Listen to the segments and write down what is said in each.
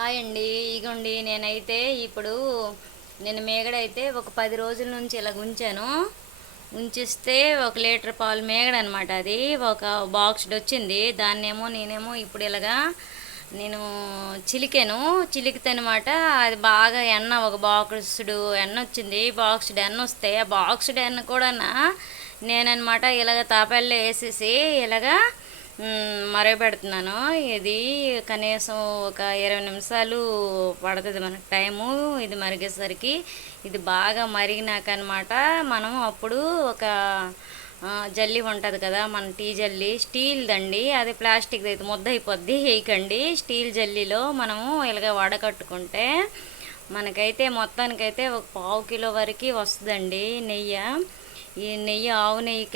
Hi అండి. ఇగోండి నేనైతే ఇప్పుడు నేను మేగడైతే ఒక 10 రోజుల నుంచి ఇలా ఉంచాను. ఉంచిస్తే 1 లీటర్ పాలు మేగడనమాట అది. ఒక బాక్స్డ్ వచ్చింది. దాన్నేమో నేనేమో ఇప్పుడు ఇలాగా నేను చిలికాను. చిలికితేనమాట అది బాగా ఎన్న ఒక బాక్స్డ్ ఎన్న వచ్చింది. బాక్స్డ్ ఎన్న వస్తే ఆ బాక్స్డ్ ఎన్న కూడా నేననమాట ఇలాగ తాపాల్లో వేసేసి ఇలాగా మరగపెడుతున్నాను. ఇది కనీసం ఒక 20 నిమిషాలు పడుతుంది మనకు టైము. ఇది మరిగేసరికి ఇది బాగా మరిగినాక అనమాట మనం అప్పుడు ఒక జల్లి ఉంటుంది కదా, మన టీ జల్లి స్టీల్దండి, అది ప్లాస్టిక్ అయితే ముద్ద అయిపోద్ది, వేయకండి. స్టీల్ జల్లీలో మనము ఇలాగ వడకట్టుకుంటే మనకైతే మొత్తానికైతే ఒక పావు కిలో వరకు వస్తుందండి నెయ్యి. ఈ నెయ్యి ఆవు నెయ్యి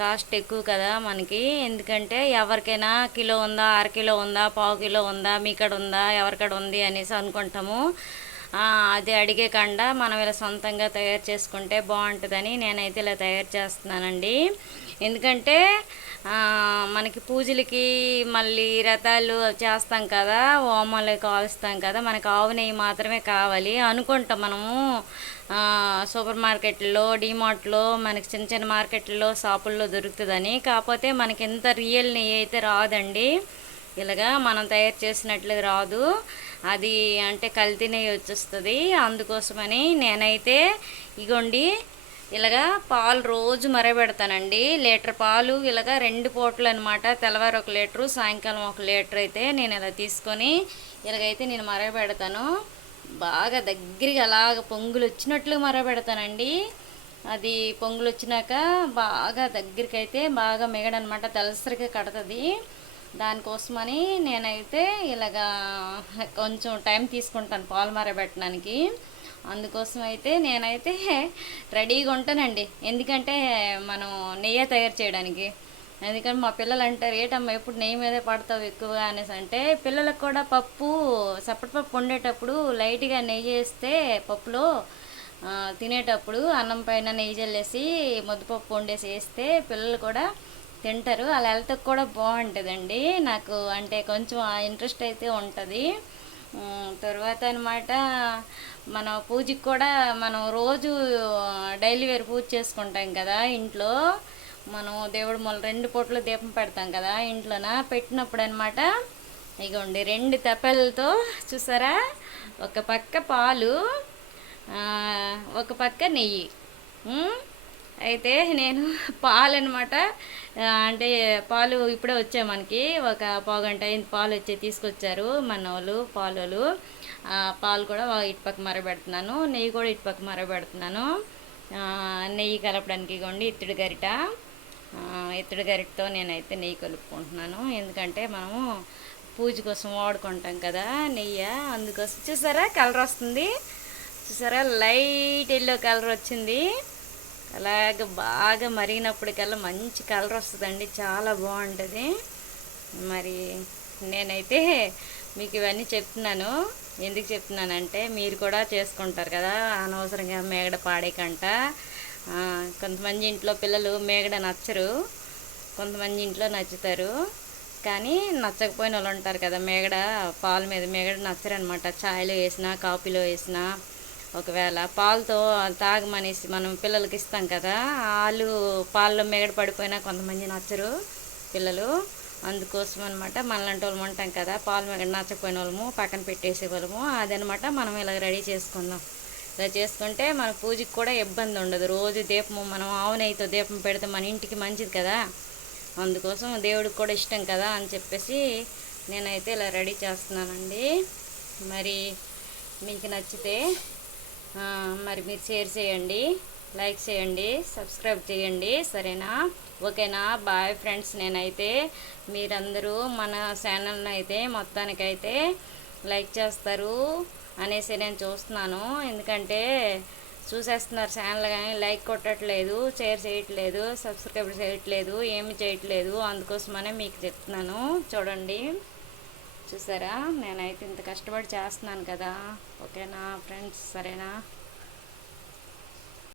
కాస్ట్ ఎక్కువ కదా మనకి. ఎందుకంటే ఎవరికైనా కిలో ఉందా, అరకిలో ఉందా, పావు కిలో ఉందా, మీకాడ ఉందా, ఎవరికాడ ఉంది అనేసి అనుకుంటాము. అది అడిగే కండా మనం ఇలా సొంతంగా తయారు చేసుకుంటే బాగుంటుందని నేనైతే ఇలా తయారు చేస్తున్నానండి. ఎందుకంటే మనకి పూజలకి మళ్ళీ రథాలు చేస్తాం కదా, హోమాలు కాలుస్తాం కదా, మనకు ఆవు నెయ్యి మాత్రమే కావాలి అనుకుంటాం మనము. సూపర్ మార్కెట్లో, డిమార్ట్లో, మనకి చిన్న చిన్న మార్కెట్లో, షాపుల్లో దొరుకుతుందని. కాకపోతే మనకి ఎంత రియల్ నెయ్యి అయితే రాదండి. ఇలాగా మనం తయారు చేసినట్లు రాదు. అది అంటే కల్తీ నెయ్యి వచ్చేస్తుంది. అందుకోసమని నేనైతే ఇగోండి ఇలాగా పాలు రోజు మరగబెడతానండి. లీటర్ పాలు ఇలాగా 2 పూటలు అనమాట. తెల్లవారు 1 లీటరు, సాయంకాలం 1 లీటర్ అయితే నేను ఇలా తీసుకొని ఇలాగైతే నేను మరగబెడతాను. బాగా దగ్గరికి అలాగ పొంగులు వచ్చినట్లు మరగబెడతానండి. అది పొంగులు వచ్చినాక బాగా దగ్గరికి అయితే బాగా మిగడనమాట, తెల్లసరిగా కడుతుంది. దానికోసమని నేనైతే ఇలాగా కొంచెం టైం తీసుకుంటాను పాలు మరగబెట్టడానికి. అందుకోసం అయితే నేనైతే రెడీగా ఉంటానండి. ఎందుకంటే మనం నెయ్యి తయారు చేయడానికి. ఎందుకంటే మా పిల్లలు అంటారు, ఏటమ్మా ఎప్పుడు నెయ్యి మీదే పడతావు ఎక్కువగా అనేసి. అంటే పిల్లలకు కూడా పప్పు సప్పటిపప్పు వండేటప్పుడు లైట్గా నెయ్యి వేస్తే పప్పులో తినేటప్పుడు అన్నం పైన నెయ్యి జల్లేసి ముద్దపప్పు వండేసి వేస్తే పిల్లలు కూడా తింటారు. అలా హెల్త్కి కూడా బాగుంటుందండి. నాకు అంటే కొంచెం ఆ ఇంట్రెస్ట్ అయితే ఉంటుంది. తర్వాత అనమాట మన పూజకి కూడా మనం రోజు డైలీ వేర్ పూజ చేసుకుంటాం కదా ఇంట్లో. మనం దేవుడు మొదలు 2 పూటలు దీపం పెడతాం కదా ఇంట్లోన. పెట్టినప్పుడు అనమాట ఇగోండి 2 తెప్పలతో చూసారా, ఒక పక్క పాలు, ఒక పక్క నెయ్యి. అయితే నేను పాలు అనమాట, అంటే పాలు ఇప్పుడే వచ్చాయి మనకి, ఒక పావుగంట అయింది పాలు వచ్చి తీసుకొచ్చారు మన వాళ్ళు పాలు. పాలు కూడా ఇటుపక్క మరగబెడుతున్నాను, నెయ్యి కూడా ఇటుపక్క మరగబెడుతున్నాను. నెయ్యి కలపడానికి ఇగోండి ఇత్తడి గరిటతో నేనైతే నెయ్యి కలుపుకుంటున్నాను. ఎందుకంటే మనము పూజ కోసం వాడుకుంటాం కదా నెయ్యి, అందుకోసం. చూసారా కలర్ వస్తుంది, చూసారా లైట్ ఎల్లో కలర్ వచ్చింది. అలాగ బాగా మరిగినప్పటికల్లా మంచి కలర్ వస్తుందండి, చాలా బాగుంటుంది. మరి నేనైతే మీకు ఇవన్నీ చెప్తున్నాను. ఎందుకు చెప్తున్నానంటే మీరు కూడా చేసుకుంటారు కదా, అనవసరంగా మేగడ పాడేకంట. కొంతమంది ఇంట్లో పిల్లలు మేగడ నచ్చరు, కొంతమంది ఇంట్లో నచ్చుతారు. కానీ నచ్చకపోయిన వాళ్ళు ఉంటారు కదా, మేగడ పాల మీద మేగడ నచ్చరనమాట. ఛాయ్లో వేసినా, కాఫీలో వేసినా, ఒకవేళ పాలతో తాగమనేసి మనం పిల్లలకి ఇస్తాం కదా, వాళ్ళు పాలలో మేగడ పడిపోయినా కొంతమంది నచ్చరు పిల్లలు. అందుకోసం అనమాట మనలాంటి వాళ్ళము ఉంటాం కదా, పాలు మేగడ నచ్చకపోయిన వాళ్ళము పక్కన పెట్టేసే వాళ్ళము. అదనమాట మనం ఇలా రెడీ చేసుకుందాం. ఇలా చేసుకుంటే మన పూజకి కూడా ఇబ్బంది ఉండదు. రోజు దీపము మనం ఆవు నెయ్యితో దీపం పెడితే మన ఇంటికి మంచిది కదా, అందుకోసం దేవుడికి కూడా ఇష్టం కదా అని చెప్పేసి నేనైతే ఇలా రెడీ చేస్తున్నానండి. మరి మీకు నచ్చితే మరి మీరు షేర్ చేయండి, లైక్ చేయండి, సబ్స్క్రైబ్ చేయండి, సరేనా? ఓకేనా? Bye friends. నేనైతే మీరందరూ మన ఛానల్ని అయితే మొత్తానికైతే లైక్ చేస్తారు అనేసి నేను చూస్తున్నాను. ఎందుకంటే చూసేస్తున్నారు ఛానల్ కానీ లైక్ కొట్టట్లేదు, షేర్ చేయట్లేదు, సబ్స్క్రైబ్ చేయట్లేదు, ఏమి చేయట్లేదు. అందుకోసమనే మీకు చెప్తున్నాను. చూడండి, చూసారా నేనైతే ఇంత కష్టపడి చేస్తున్నాను కదా. ఓకేనా ఫ్రెండ్స్, సరేనా?